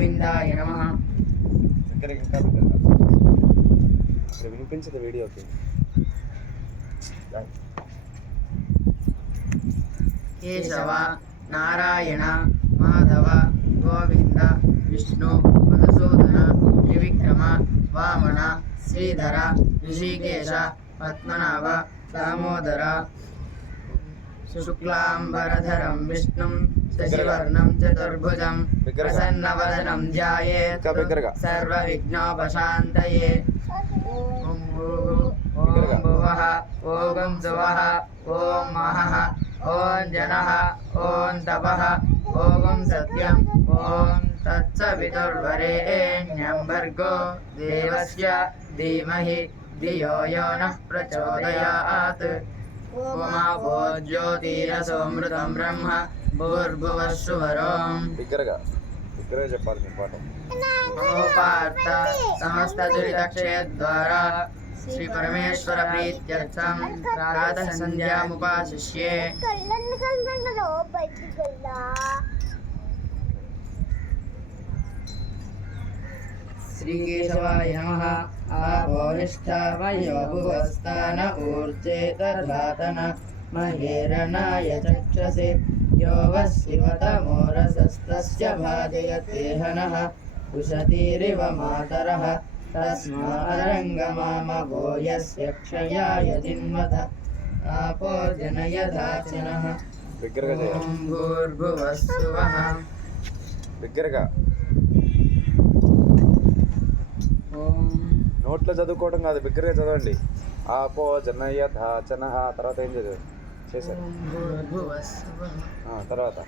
గోవిందాయ నమః. వినిపించదు వీడియోకి. కేశవ నారాయణ మాధవ గోవింద విష్ణు మధుసూదన త్రివిక్రమ వామన శ్రీధర ఋషికేశ పద్మనాభ దామోదర శుక్లాంబరధరం విష్ణుం శశివర్ణం చతుర్భుజం ప్రసన్నవదనం ధ్యాయేత్ సర్వవిఘ్నోపశాంతయే. ఓం భువః ఓం శువః ఓం మహః ఓం జనః ఓం తపః ఓం సత్యం ఓం తత్సవితుర్వరేణ్యం భర్గో దేవస్య ధీమహి ధియో యో నః ప్రచోదయాత్. ఓమాపో జ్యోతిరసోమృతం బ్రహ్మ భూర్భువస్సువరోం. దగ్గరగా చెప్పాలి మీ పాట. పార్థ సమస్త దురితక్షయద్వారా శ్రీ పరమేశ్వర ప్రీత్యర్థం ప్రాతః సంధ్యాముపాశిష్యే. శ్రీకేశవాయ నమః. ఆపోనిష్టామయో భువస్థాన ఊర్జే తధాతన మహేరణాయ చక్షసే యో వశివతమోరసస్తస్య భాజయతే హనః ఉషతీరివ మాతరః తస్మారంగమామవో యస్య క్షయాయ జిన్మత ఆపో జనయధాచనః. ఓం భూర్భువస్సువః. దగ్గరగా ఓం నోట్లో చదువుకోవడం కాదు, బిగ్గరగా చదవండి. ఆపో జనయ ధాచన. తర్వాత ఏం చదివారు చేశారు? తర్వాత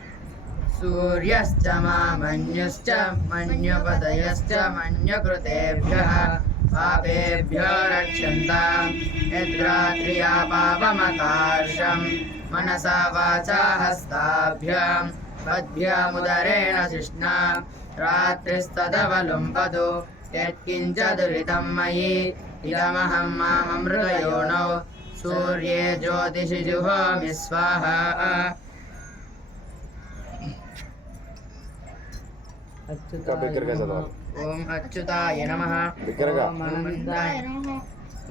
సూర్యశ్చ మామన్యుశ్చ మన్యుపతయశ్చ మన్యుకృతేభ్యః పాపేభ్యో రక్షంతాం యద్రాత్ర్యా పాపమకార్షం మనసా వాచా హస్తాభ్యాం పద్భ్యాముదరేణ శిష్ణా రాత్రిస్తదవలుంపదు యత్కించ దురితం మయి ఇదమహం మామమృతయోనౌ సూర్యే జ్యోతిషి జుహోమి స్వాహా. బిగ్గరగా చదవాలి. ఓం అచ్యుతాయ నమః. బిగ్గరగా. ఓం అనంతాయ నమః.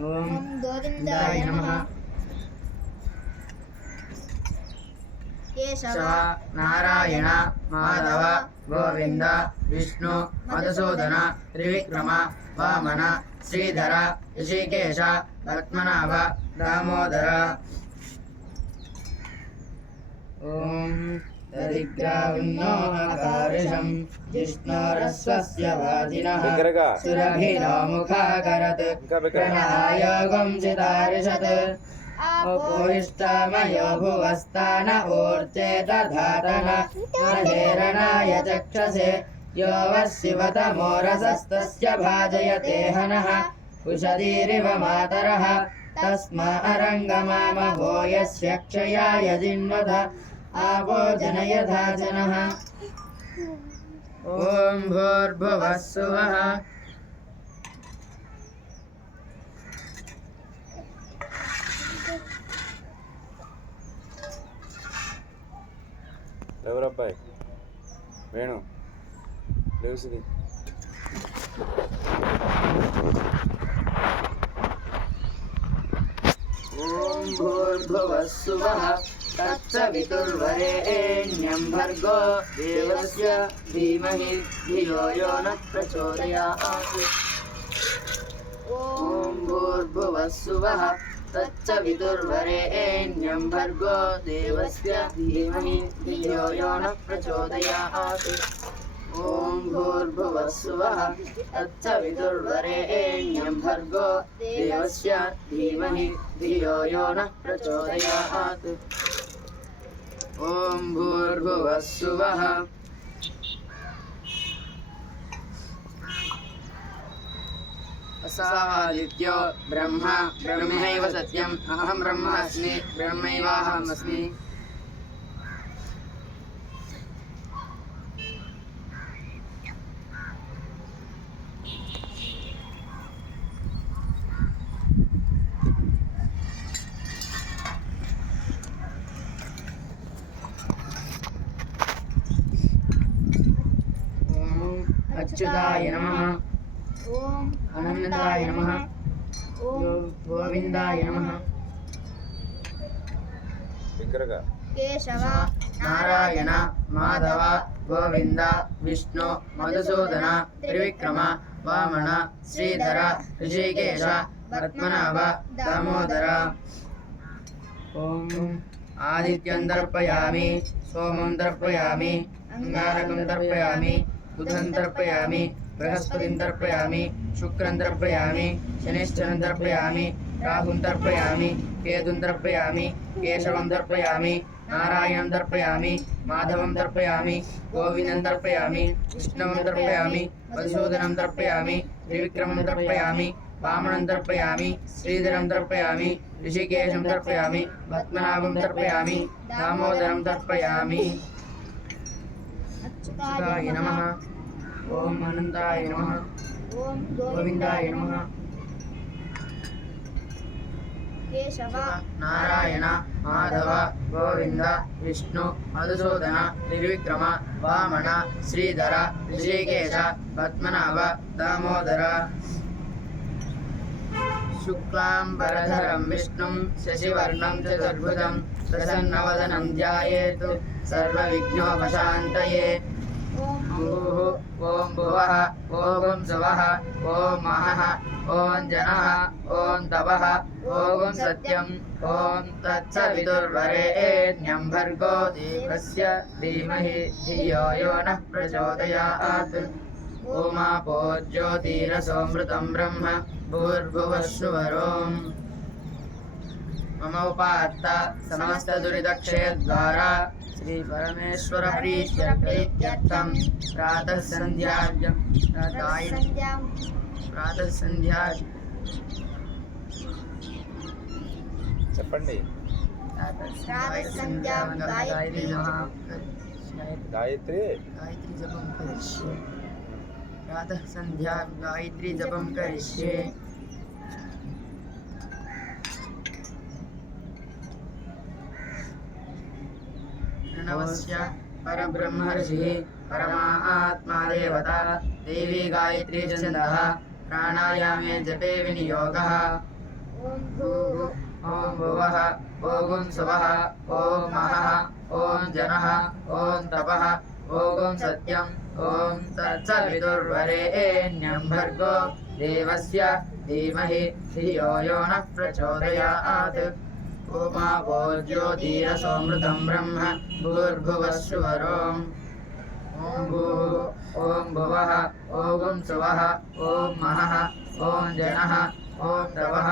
ఓం గోవిందాయ నమః. కేశవ నారాయణ మాధవ గోవింద విష్ణు మధుసూదన త్రివిక్రమ వామన శ్రీధర ఋషికేశ పద్మనాభ దామోదర. ఓం దరిగ్రావిన్నోహకారిషం జిష్ణోరస్వస్య వాజినః సురభినో ముఖాకరత్ ప్రణాయోగం చితారిషత్. అపోహిష్టామయో భువస్థాన ఊర్జే దధాతన మహేరణాయ చక్షసే యో వశివతమోరసస్తస్య భాజయతే హనః ఉషధీరివ మాతరః తస్మారంగమామవో యస్య క్షయాయ జిన్మత ఆపో జనయధాచనః. ఓం భూర్భువస్సువః. ఎవరబ్బాయి? వేణు లేవుసిది. ఓం భూర్భువస్సువః తత్సవితుర్వరేణ్యం భర్గో దేవస్య ధీమహి ధియో యో నః ప్రచోదయాత్. ఓం భూర్భువస్సువః తత్సవితుర్వరేణ్యం భర్గో దేవస్య ధీమహి ధియో యో నః ప్రచోదయాత్. ఓం భూర్భువస్సువః తత్సవితుర్వరేణ్యం భర్గో దేవస్య ధీమహి ధియో యో నః ప్రచోదయాత్. ఓం భూర్భువస్సువః. అసావాదిత్యో బ్రహ్మ బ్రహ్మైవ సత్యం అహం బ్రహ్మాస్మి బ్రహ్మైవాహమస్మి. అచ్యుతాయ నమః ఓం అనంతాయ నమః ఓం గోవిందాయ నమః బిగ్గరగా కేశవ నారాయణ మాధవ గోవింద విష్ణు మధుసూదన త్రివిక్రమ వామన శ్రీధర ఋషికేశ పద్మనాభ దామోదర. ఓం ఆదిత్యం దర్పయామి, సోమం దర్పయామి, అంగారకం దర్పయామి, బుధం దర్పయామి, బృహస్పతిం దర్పయామి, శుక్రం దర్పయామి, శనిశ్చరం దర్పయామి, రాహుం దర్పయామి, కేతుం దర్పయామి, కేశవం దర్పయామి, నారాయణం దర్పయామి, మాధవం దర్పయామి, గోవిందం దర్పయామి, విష్ణువం దర్పయామి, మధుసూదనం దర్పయామి, త్రివిక్రమం దర్పయామి, వామనం దర్పయామి, శ్రీధరం దర్పయామి, ఋషికేశం దర్పయామి, పద్మనాభం దర్పయామి, దామోదరం దర్పయామి. అచ్యుతాయ నమః. ఓం అనంతాయ నమః. ఓం గోవిందాయ నమః. కేశవ నారాయణ మాధవ గోవింద విష్ణు మధుసూదన త్రివిక్రమ వామన శ్రీధర ఋషికేశ పద్మనాభ దామోదర. శుక్లాంబరధరం విష్ణుం శశివర్ణం చతుర్భుజం ప్రసన్నవదనం ధ్యాయేత్ సర్వవిఘ్నోపశాంతయే. ఓం భూః ఓం భువః ఓం శువః ఓం మహః ఓం జనః ఓం తపః ఓం సత్యం ఓం తత్సవితుర్వరేణ్యం భర్గో దేవస్య ధీమహి ధియో యో నః ప్రచోదయాత్. ఓమాపో జ్యోతిరసోమృతం బ్రహ్మ భూర్భువస్సువరోం. మమ ఉపాత్త సమస్త దురితక్షయద్వారా శ్రీ పరమేశ్వర ప్రీత్యర్థం ప్రాతః సంధ్యార్ఘ్యం సంధ్యాం ప్రాతః సంధ్యా చెప్పండి. సంధ్యాం గాయత్రీ గాయత్రి గాయత్రి జపం కరిష్యే. ప్రాతః సంధ్యా గాయత్రి జపం కరిష్యే. ప్రణవస్య పరబ్రహ్మర్షిః పరమాత్మా దేవతా దేవీ గాయత్రీ ఛందః ప్రాణాయామే జపే వినియోగः. ఓం భూః ఓం భువః ఓం శువః ఓం మహః ఓం జనః ఓం తపః ఓం సత్యం ఓం తత్సవితుర్వరేణ్యం భర్గో దేవస్య ధీమహి ధియో యో నః ప్రచోదయాత్. ఓమాపో జ్యోతిరసోమృతం బ్రహ్మ భూర్భువస్సువరోం. ఓం భూః ఓం భువః ఓం శువః ఓం మహః ఓం జనః ఓం తపః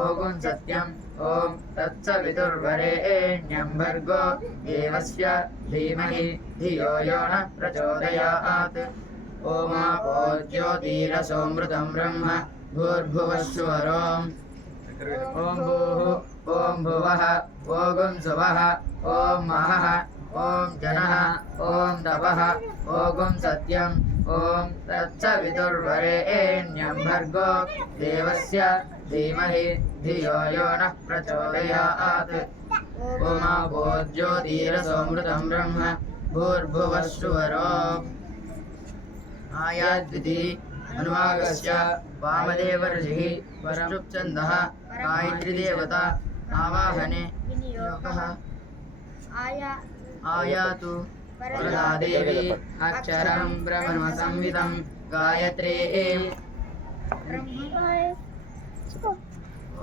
ఓం సత్యం ఓం తత్సవితుర్వరేణ్యం భర్గో దేవస్య ధీమహి ధియో యో నః ప్రచోదయాత్. ఓమాపో జ్యోతిరసోమృతం బ్రహ్మ భూర్భువస్సువరోం. ఓం భూః ఓం భువః ఓం శువః ఓం మహః ఓం జనః ఓం తపః ఓం సత్యం ఓం తత్సవితుర్వరేణ్యం భర్గో దేవస్య ధీమహి ధియో యో నః ప్రచోదయాత్. ఓమాపో జ్యోతిరసోమృతం బ్రహ్మ భూర్భువస్సువరోం. ఆయాద్వితి అనువాగస్య వామదేవర్షిః వష్టుప్ఛందః గాయత్రీ దేవతా ఆవాహనే వినియోగः. ఆయాతు వరదా దేవి అక్షరం బ్రహ్మ సంహితం గాయత్రీం.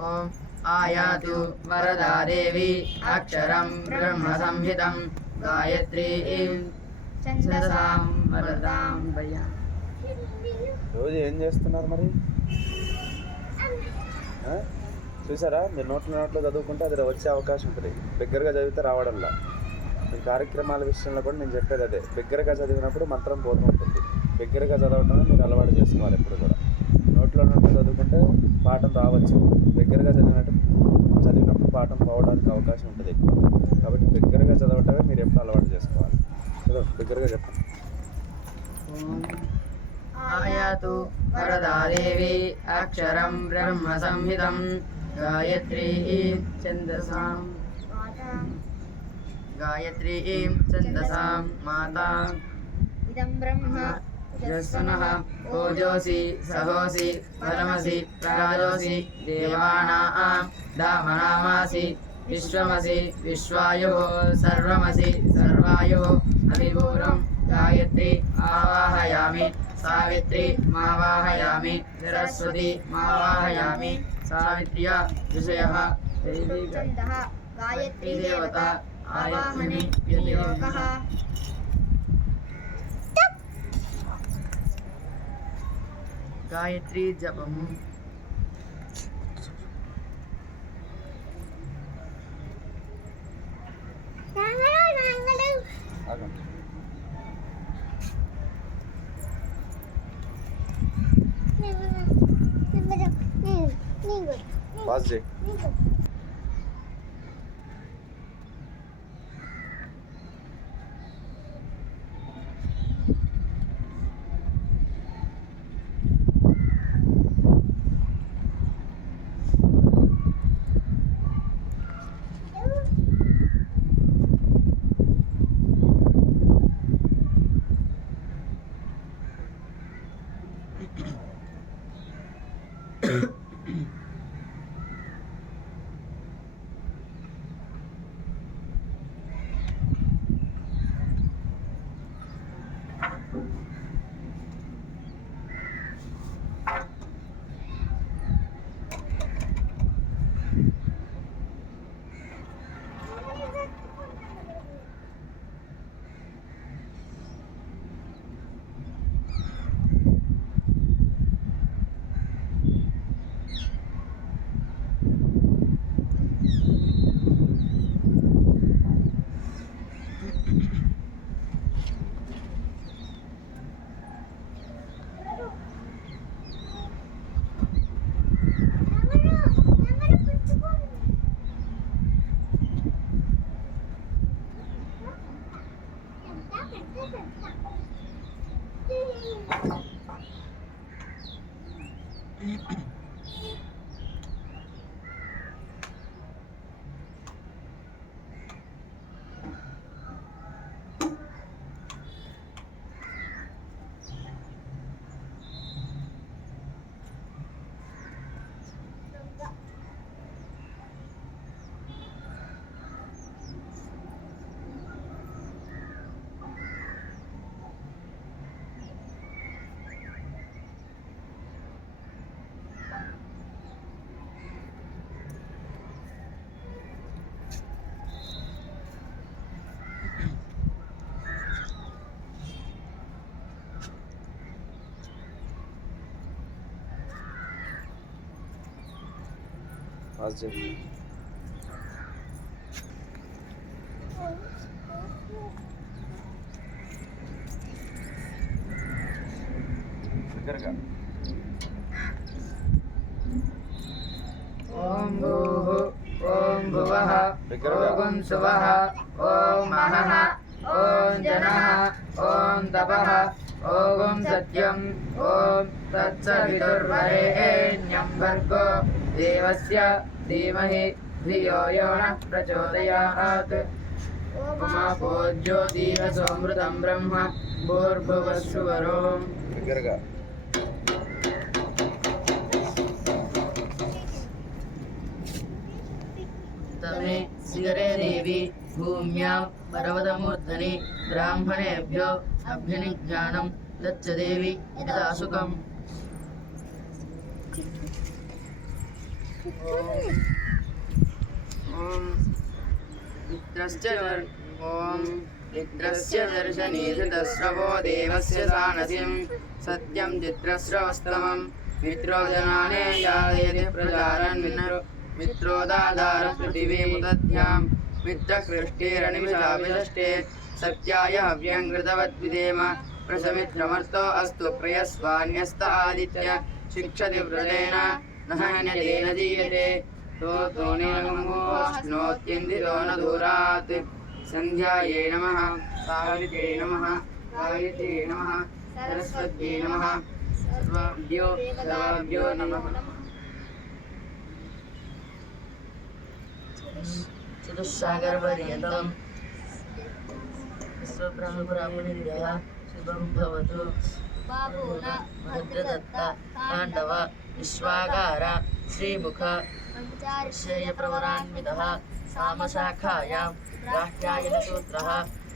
ఓం ఆయాతు వరదా దేవి అక్షరం బ్రహ్మ సంహితం గాయత్రీం ఛందసాం వరదాం వయ. రోజు ఏం చేస్తున్నారు మరి? ఆ? చూసారా, మీరు నోట్లో చదువుకుంటే అది వచ్చే అవకాశం ఉంటుంది. బిగ్గరగా చదివితే రావడంలా. మీ కార్యక్రమాల విషయంలో కూడా నేను చెప్పేది అదే. బిగ్గరగా చదివినప్పుడు మంత్రం పోతూ ఉంటుంది. బిగ్గరగా చదవటం మీరు అలవాటు చేసుకోవాలి. ఎప్పుడు కూడా నోట్లో చదువుకుంటే పాఠం రావచ్చు. బిగ్గరగా చదివినప్పుడు పాఠం పోవడానికి అవకాశం ఉంటుంది ఎక్కువ. కాబట్టి బిగ్గరగా చదవటమే మీరు ఎప్పుడు అలవాటు చేసుకోవాలి. బిగ్గరగా చెప్పండి. ఆయాతు వరదా దేవి అక్షరం బ్రహ్మ సంహితం గాయత్రీం ఛందసాం గాయత్రీం ఛందసాం మాతా ఇదం బ్రహ్మ यस्सुनः ओजोऽसि सहोऽसि परमसि प्राजोऽसि देवानां दामनामासि विश्वमसि विश्वायुः सर्वमसि सर्वायुः अभिपूर्वं गायत्री आवाहयामि सावित्री मावाहयामि सरस्वती मावाहयामि सावित्र्या विषयः छन्दः गायत्री देवता आवाहने विनियोगः। विनियोगः। गायत्री जपम् ఆగండి. పాస్ చేయి. పాస్ చేయి. దగ్గరగా. ఓం భూః ఓం భువః ఓం సువః ఓం మహః ఓం జనః ఓం తపః ఓం సత్యం ఓం తత్సవితుర్వరేణ్యం భర్గో దేవస్య ధీమహి ధియో యో నః ప్రచోదయాత్. మమో జ్యోతిః సోమృతం బ్రహ్మ భూర్భువస్సువరోం. దగ్గరగా. तमे शिखरे देवी भूम्यां पर्वतमूर्धनि ब्राह्मणेभ्यो अभ्यनुज्ञानं दच्च देवी यदा सुखम्. चित्रस्य दर्शने धृतस्रवो देवस्य सानसिं सत्यं चित्रस्रवस्तमं मित्रोजनाने यादयति प्रजारन् मित्रोदाधार पृथिवीमुदध्यां मित्रकृष्टिरनिमिषाभिषष्टे सत्याय हव्यं कृतवद्विदेम प्रसमित्रमर्तो अस्तु प्रयस्वान्यस्त आदित्य शिक्षति व्रतेन नः न्यतेन दीयते तोऽनेनोऽश्नोत्यन्दितो न दूरात्. सन्ध्यायै नमः सावित्र्यै नमः गायत्र्यै नमः सरस्वत्यै नमः सर्वाभ्यो नमः. चतुस्सागरपर्यन्तं विश्वब्रह्मपुराणनिलयः शुभं भवतु. బాబూన భద్రదత్త తాండవ విశ్వాగార శ్రీముఖ శ్రేయప్రవరాన్వితः సామశాఖాయాం గ్రాహ్యాయనసూత్రः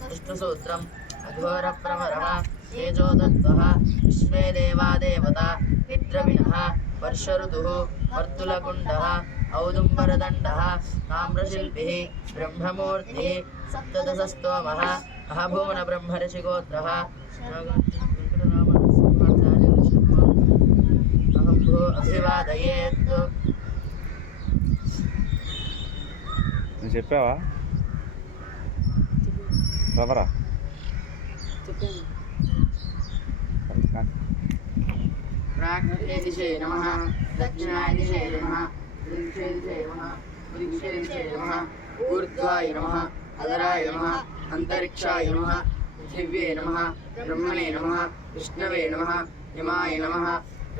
విష్ణుసూత్రం అఘోరప్రవరः తేజోదత్వः విశ్వే దేవా దేవతా విద్రవిణः వర్షఋతుः వర్తులకుండः ఔదుంబరదండः తామ్రశిల్పిः బ్రహ్మమూర్తిः సప్తదశస్తోమः అహభువన బ్రహ్మర్షిగోత్రः అహం భూ అభివాదయేత్. నువ్వు చెప్పావా రవరా ప్రాగ్నే దిశే నమః దక్షిణాయ దిశే నమః దిశే దిశే నమః దిశే దిశే నమః ఊర్ధ్వాయ నమః అధరాయ నమః అంతరిక్షాయ నమః పృథివ్యే నమః బ్రహ్మణే నమః విష్ణవే నమః యమాయ నమః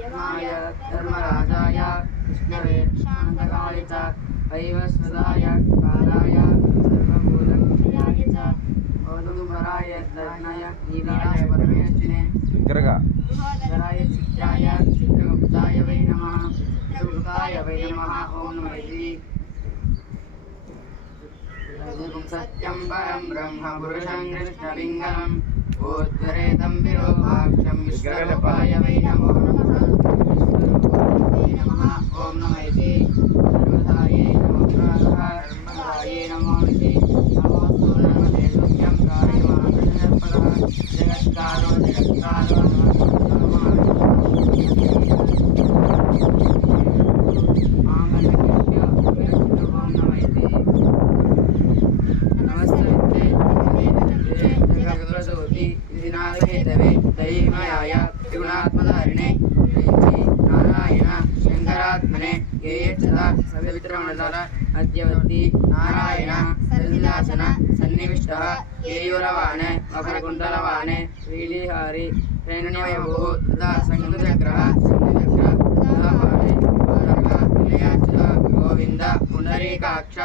యమాయ ధర్మరాజాయ విష్ణవే శాంతకాయ చ వైవస్వదాయ కాలాయ సర్వభూతక్షయాయ చ ఔదుంబరాయ దర్శనాయ నీలాయ పరమేష్ఠినే దగ్గరగా ధరాయ చిత్రాయ చిత్రగుప్తాయ వై నమః చిత్రగుప్తాయ వై నమః. ఓం నమః సత్యం పరం బ్రహ్మ పురుషం కృష్ణలింగం ఊర్ధ్వరేతం విరూపాక్షం విశ్వరూపాయ వై నమో నమః విశ్వరూపాయ నమః. ఓం నమః సర్వదాయే నమో నమః నమో నిధి నమోస్తు నమస్తే సత్యం కార్యమానపదః జగత్కారో జగత్కారో దైమయాయ త్రిగుణాత్మధారిణే నారాయణ శంకరాత్మనే సవిత్రమండల అద్యవతి నారాయణ సరసిలాసన సన్నివిష్ట కేయూరవాణ మకరకుండలవాణ శ్రీలిహారి ప్రేణ్యవభూ సంగచక్ర గోవింద పుండరీకాక్ష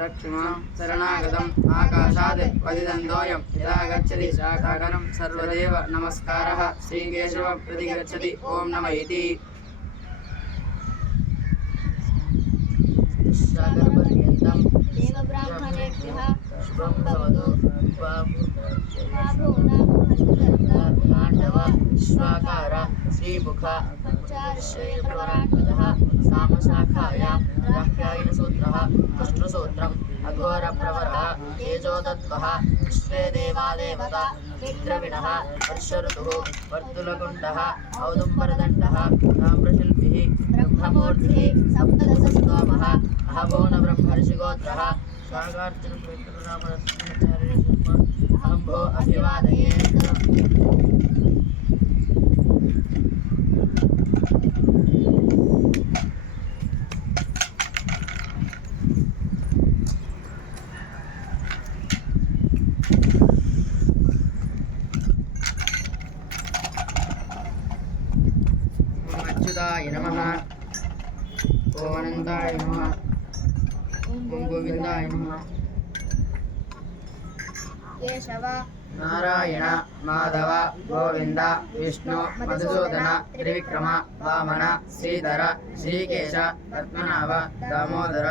రక్షమాం శరణాగతం ఆకాశాద్ పతిదంతోయం యదా గచ్చతి సాగరం సర్వదేవ నమస్కారః శ్రీకేశవ ప్రతి గచ్చతి. ఓం నమః ఇతి. సాగరపర్యంతం దేవబ్రాహ్మణేభ్యః శుభం భవతు. బాబూన భద్రదత్త తాండవ విశ్వాకార శ్రీముఖ శ్రేయప్రవరాన్వితः సామశాఖాయాం గ్రాహ్యాయనసూత్రः విష్ణుసూత్రం అఘోరప్రవరः తేజోదత్వः విశ్వే దేవా దేవతా విద్రవిణः వర్షఋతుः వర్తులకుండः ఔదుంబరదండः తామ్రశిల్పిः బ్రహ్మమూర్తిः సప్తదశస్తోమः అహభువన బ్రహ్మర్షిగోత్రः అహం భో అభివాదయేత్. అచ్యుతాయ నమః. ఓం అనంతాయ నమః. ఓం గోవిందాయ నమః. కేశవ నారాయణ మాధవ గోవింద విష్ణు మధుసూదన త్రివిక్రమ వామన శ్రీధర శ్రీకేశ పద్మనాభ దామోదర.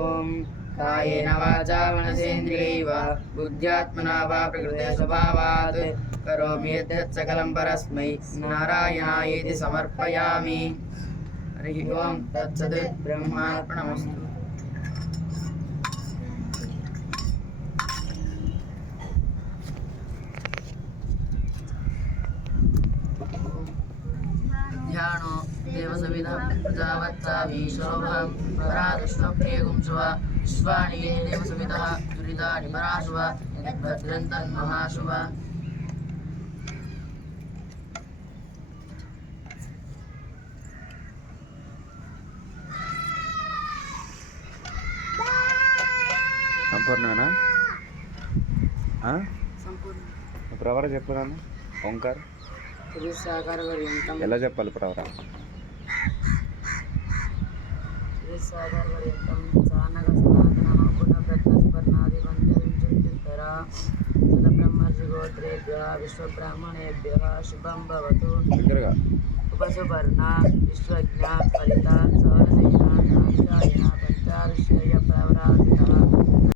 ఓం కాయేన వాచా మనసేంద్రియైవ బుద్ధ్యాత్మనా వా ప్రకృతే స్వభావాత్ కరోమి యద్యత్ సకలం పరస్మై నారాయణాయేతి సమర్పయామి. హరి ఓం తత్సత్. బ్రహ్మార్పణమస్తు. ध्यानो देवसविधं प्रजावत्साभीशोभं परादुष्वप्रियगुं शुभ विश्वानि देवसवितः दुरितानि पराशुभ यद्भद्रं तन्महाशुभ. సంపూర్ణమేనా? ప్రవర చెప్పు నాన్న. ఓంకార్ ఎలా చెప్పాలి ప్రవర? సాగర్ పర్యంతం సానగ సనాతన పునః ప్రజ్ఞ సుపర్ణాది వందే विद्युत्तरा ब्रह्मर्षिगोत्रेभ्यः विश्वब्राह्मणेभ्यः शुभं भवतु దగ్గరగా उपसुपर्णा विश्वज्ञा फलिता सौरसेना दाक्षायणा पंचाऋषय प्रवराजितः